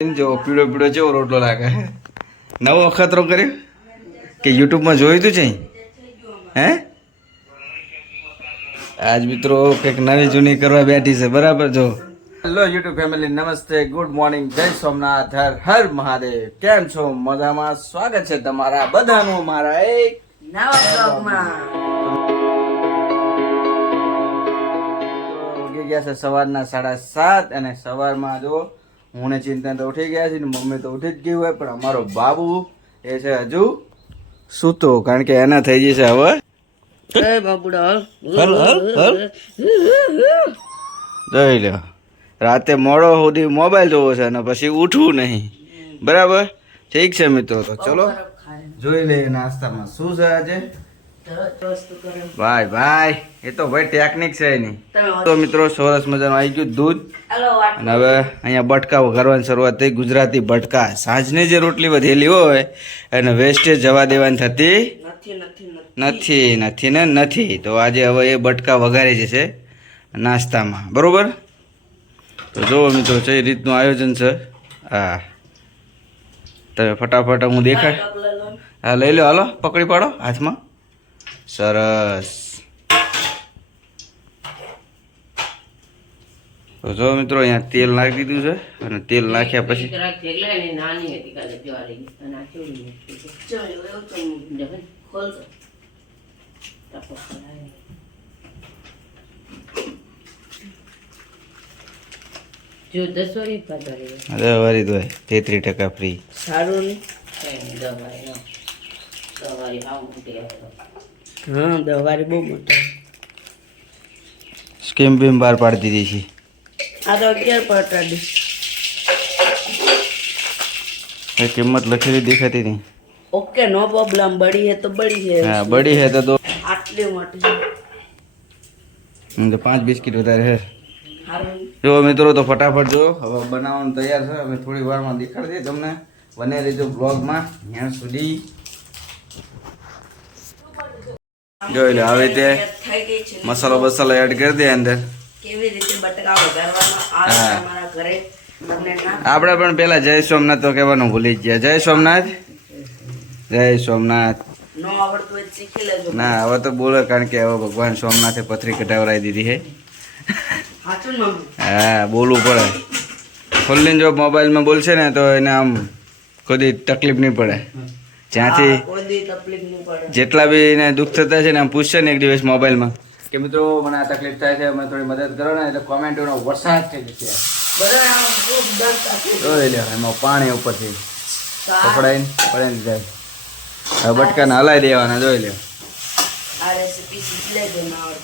જો પીળો પીળો જેવો રોટલો લાગે? નવો અખતરો કર્યો? કે યુટ્યુબમાં જોયું તું છે? હે? આજ મિત્રો કંઈક નવી જૂની કરવા બેઠી છે બરાબર જો. હેલો યુટ્યુબ ફેમિલી નમસ્તે ગુડ મોર્નિંગ જય સોમનાથ હર હર મહાદેવ. કેમ છો? મજામાં? સ્વાગત છે તમારા બધાનું મારા એક નવા બ્લોગમાં. ગયા છે સવારના સાડા સાત અને સવારમાં જો હું ને ચિંતન તો ઉઠી ગયા છે ને મમ્મી તો ઉઠી જ ગઈ હોય પણ અમારો બાબુ એ છે હજુ સૂતો કારણ કે એના થઈ જશે હવે. એ બાબુડા હલ હલ હલ જોઈ લો રાતે મોડો સુધી મોબાઈલ જોવો છે અને પછી ઉઠવું નહીં. બરાબર? ઠીક છે મિત્રો તો ચલો. જોઈ લઈએ નાસ્તામાં શું છે આજે. ભાઈ ભાઈ એ તો ભાઈ ટેકનિક છે એની. તો મિત્રો સરસ મજાનું આવી ગયું દૂધ. અને હવે અહીંયા બટકા વઘારવાની શરૂઆત થઈ. ગુજરાતી બટકા. સાંજની જે રોટલી વધેલી હોય એને વેસ્ટેજ જવા દેવાની થતી નથી નથી નથી. નથી નથી ને નથી. તો આજે હવે એ બટકા વઘારી જશે નાસ્તામાં. બરોબર? તો જુઓ મિત્રો છે એ રીતનું આયોજન છે. હા. તમે ફટાફટ હું દેખાય હા લઈ લો. હાલો પકડી પાડો હાથમાં. સરસ. તો જો મિત્રો અહીંયા તેલ નાખી દીધું છે અને તેલ નાખ્યા પછી ખોલ દો. તેત્રીસ ટકા ફ્રી સારું નહીં આવે. હા દવારી બહુ મોટો. સ્કીમ બીમ બહાર પાડી દીધી છે. આ તો અગિયાર પટાડી કિંમત લખેલી દેખાતી નહીં. ઓકે નો પ્રોબ્લેમ બડી હે તો બડી હે. હા બડી હે તો દો આટલી મોટી. તો પાંચ બિસ્કિટ વધારે હે. જો મિત્રો તો ફટાફટ જો. હવે બનાવવાનું તૈયાર છે. અમે થોડી વારમાં દેખાડી દઈએ તમને. બને રહેજો બ્લોગમાં ત્યાં સુધી જોઈ લો આવી રીતે મસાલો બસાલો એડ કરી દે અંદર. હા. આપણે પણ પેલા જય સોમનાથ તો કહેવાનું ભૂલી ગયા. જય સોમનાથ. જય સોમનાથ. નો હવે તો બોલે કારણ કે હવે ભગવાન સોમનાથે પથરી કટાવરાઈ દીધી છે. મમ્મી? હા બોલવું પડે. ખુલ્લીને જો મોબાઈલમાં બોલશે ને તો એને આમ કોઈ તકલીફ નહીં પડે. જ્યાંથી પડે. જેટલા બી એને દુઃખ થતા છે ને આમ પૂછશે ને એક દિવસ મોબાઈલમાં. કે મિત્રો મને આ તકલીફ થાય છે મને થોડી મદદ કરો ને એટલે કોમેન્ટોનો વરસાદ થઈ જશે. એમાં પાણી ઉપરથી પકડાઈને પડાઈ દીધા હવે બટકાને હલાવી દેવાના જોઈ આવડે.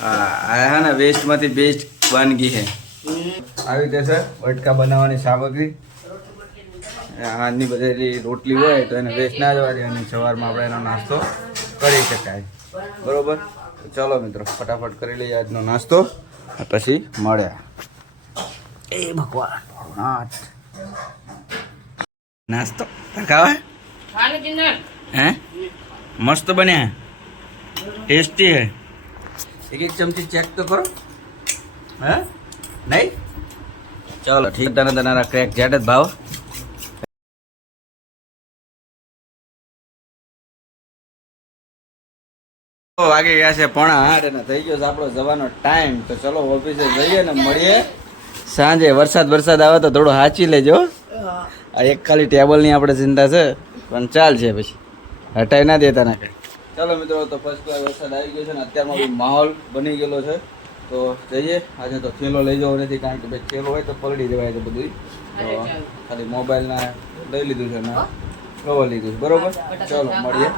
હા આ હે ને વેસ્ટમાંથી બેસ્ટ વાનગી છે આવી રીતે સર બટકા બનાવવાની સામગ્રી. આજની બધી રોટલી હોય તો એને વેસ્ટ ના જવા દે અને સવારમાં આપણે એનો નાસ્તો કરી શકાય. બરોબર? ચલો મિત્રો ફટાફટ કરી લઈએ આજનો નાસ્તો. પછી મળ્યા. એ ભગવાન. નાસ્તો ખાવા? હે? મસ્ત બન્યા? ટેસ્ટી હે. એક એક ચમચી ચેક તો કરો. હે? નહીં? ચલો ઠીક. તને તનારા ક્રેક જેટ જ ભાવ. વાગી ગયા છે પણ હારે અને થઈ ગયો છે આપણો જવાનો ટાઈમ તો ચલો ઓફિસે જઈએ ને મળીએ. સાંજે વરસાદ વરસાદ આવે તો થોડું સાચી લેજો. આ એક ખાલી ટેબલની આપણે ચિંતા છે પણ ચાલ છે પછી. હટાઈ ના દેતા ના કઈ. ચાલો મિત્રો તો ફર્સ્ટ ક્લાસ વરસાદ આવી ગયો છે ને અત્યારમાં માહોલ બની ગયેલો છે. તો જઈએ આજે તો થેલો લઈ જવો નથી કારણ કે ભાઈ થેલો હોય તો પલડી જવાય છે બધું તો ખાલી મોબાઈલના લઈ લીધું છે ને. કવર લીધું બરોબર? ચલો મળીએ.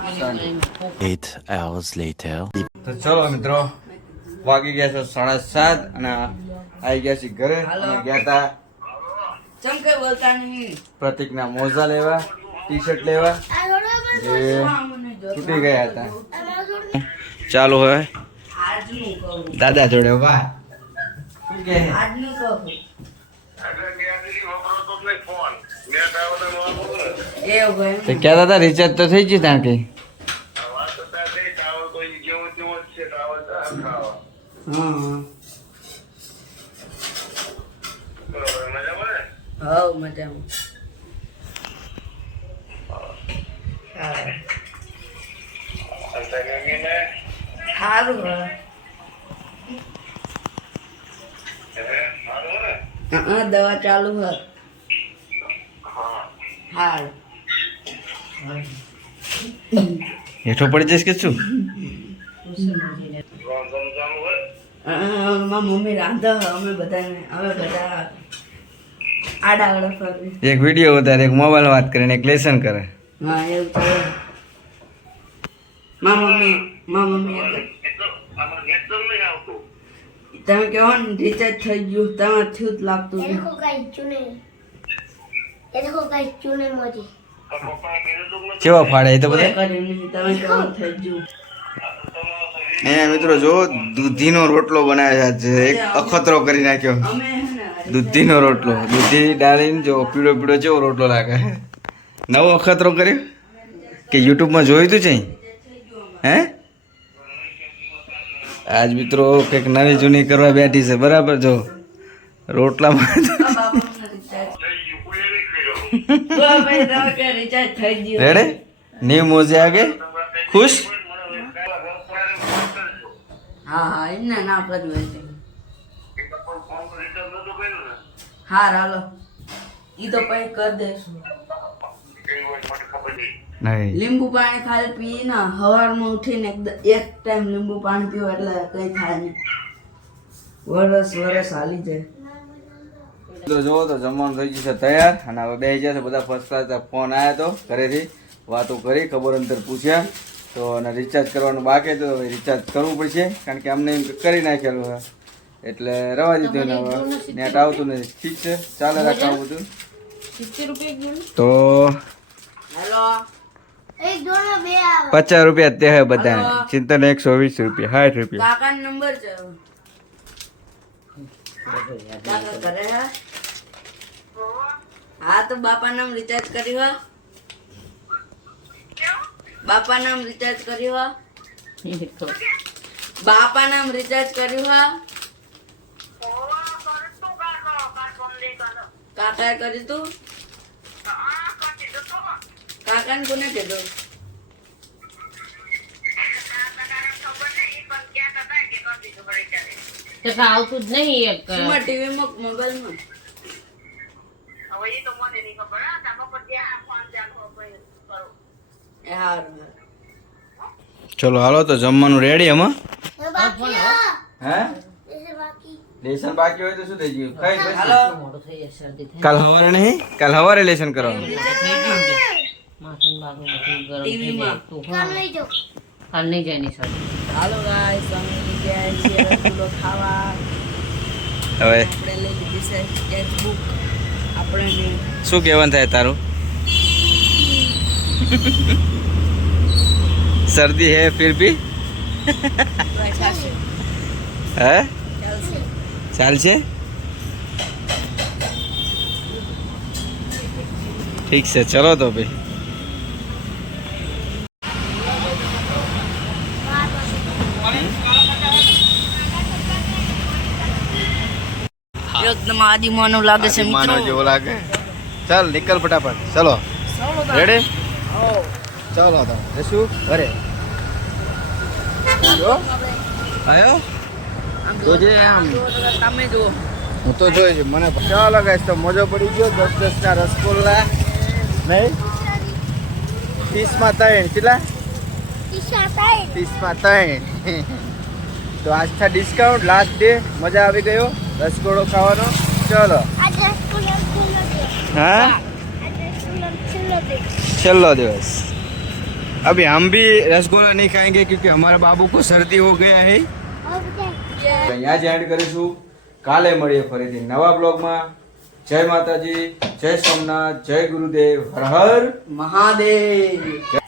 Eight hours later. તો ચલો મિત્રો વાગી ગયા છે સાડા સાત અને આવી ગયા છે ઘરે. અને ગયા હતા બોલતા નહીં? પ્રતિકના મોજા લેવા ટી શર્ટ લેવા. જે તૂટી ગયા હતા. ચાલુ હવે દાદા જોડે વાહ. શું કહે આજનું કહું એ ભાઈ તો કહેતા હતા રિચાર્જ તો થઈ ગયું ત્યાં કઈ હા હવ મજામાં સારું હે હા દવા ચાલુ હે. હાલ હેઠો પડી જઈશ કે શું? મમ્મી રાંધો અમે બધાને અમે બધા એક વીડિયો ઉતારે એક મોબાઈલ વાત કરે એક લેસન કરે. હા એવું મા મમ્મી મા મમ્મી તમે કહો ને રિચાર્જ થઈ ગયું તમે થયું જ લાગતું કઈ ચૂને. કઈ ચૂને મોજી. કેવા ફાડે એ તો બધા? અહીંયા મિત્રો જો દૂધીનો રોટલો બનાવે છે આજે. એક અખતરો કરી નાખ્યો. દૂધીનો રોટલો. દૂધી ડાળીને જો પીળો પીળો જેવો રોટલો લાગે. નવો અખતરો કર્યો? કે યુટ્યુબમાં જોયું તું છે? હે? આજ મિત્રો કંઈક નવી જૂની કરવા બેઠી છે. બરાબર જો. રોટલામાં આ બાપાનું રિચાર્જ તો ભાઈ તમે કે રિચાર્જ થઈ ગયું રેડે? ન્યू મોજે આગે? ખુશ? હા હા એમને ના કર્યું હશે. હા હાલો. ઈ તો પછી કરી દેશું. લીંબુ પાણી ખાલી પી ને સવારમાં ઉઠીને એક ટાઈમ લીંબુ પાણી પીવો એટલે કઈ થાય નહીં. વરસ વરસ હાલી જાય. તો જુઓ તો જમવાનું થઈ ગયું છે તૈયાર. અને હવે બે ગયા છે બધા ફર્સ્ટ ક્લાસ ફોન આવ્યો હતો ઘરેથી વાતો કરી ખબર અંતર પૂછ્યા. તો અને રિચાર્જ કરવાનું બાકી તો હવે રિચાર્જ કરવું પડશે. કારણ કે અમને કરી નાખેલું છે. એટલે રવા દીધું ને હવે. નેટ આવતું નથી. ઠીક છે ચાલે રાખે આવું બધું. તો પચાસ રૂપિયા તે બધા ચિંતન એકસો વીસ રૂપિયા સાઠ રૂપિયા. નંબર છે. કરે હે હા તો બાપા નામ રિચાર્જ કર્યું હો બાપા નામ રિચાર્જ કર્યું હો બાપા નામ રિચાર્જ કર્યું હો કાકાએ કર્યું તું કાકાને કોને કીધું તો કાં ટકા આવતું જ નહીં એક ટીવીમાં મોબાઈલમાં. હવે એ તો ચલો હાલો તો જમવાનું રેડી એમાં હે? લેસન બાકી. હોય તો શું થઈ ગયું? ખાઈ કાલ હવારે નહીં? કાલ હવારે લેસન કરવાનું. કાલ નહીં જાય નહીં જાય હાલો ગાઈસ અમે ગયા છીએ રસગુલ્લો ખાવા. હવે? આપણે લઈ લીધી છે સ્કેચબુક આપણે શું કહેવાનું થાય તારું? શરદી હે ફિર ભી? ચાલશે હે? ચાલશે? ચાલશે ઠીક છે ચલો તો એકદમ આદિમાનવ લાગે છે મિત્રો. જેવો લાગે. ચાલ, નીકળ ફટાફટ. ચલો. રેડી ચાલો તો, જશું? ઘરે જો. આયો? તો જે આમ. તમે જો હું તો જોઈ છું. મને ચાલો ગાઈસ તો મજો પડી ગયો. દસ દસ ના રસગુલ્લા. નહીં? ત્રીસમાં ત્રણ. કેટલા? ત્રીસમાં ત્રણ. તો આજથા ડિસ્કાઉન્ટ લાસ્ટ ડે મજા આવી ગયો. રસગોળો ખાવાનો ચલો आज स्कूल स्कूल दे હા आज स्कूल स्कूल दे चलो दिवस अभी हम भी रसगुल्ला नहीं खाएंगे क्योंकि हमारा बाबू को सर्दी हो गया है अब दे અહીંયા જ એન્ડ કરીશું કાલે મળીએ ફરીથી નવા બ્લોગમાં જય માતાજી જય સોમનાથ જય ગુરુદેવ હર હર મહાદેવ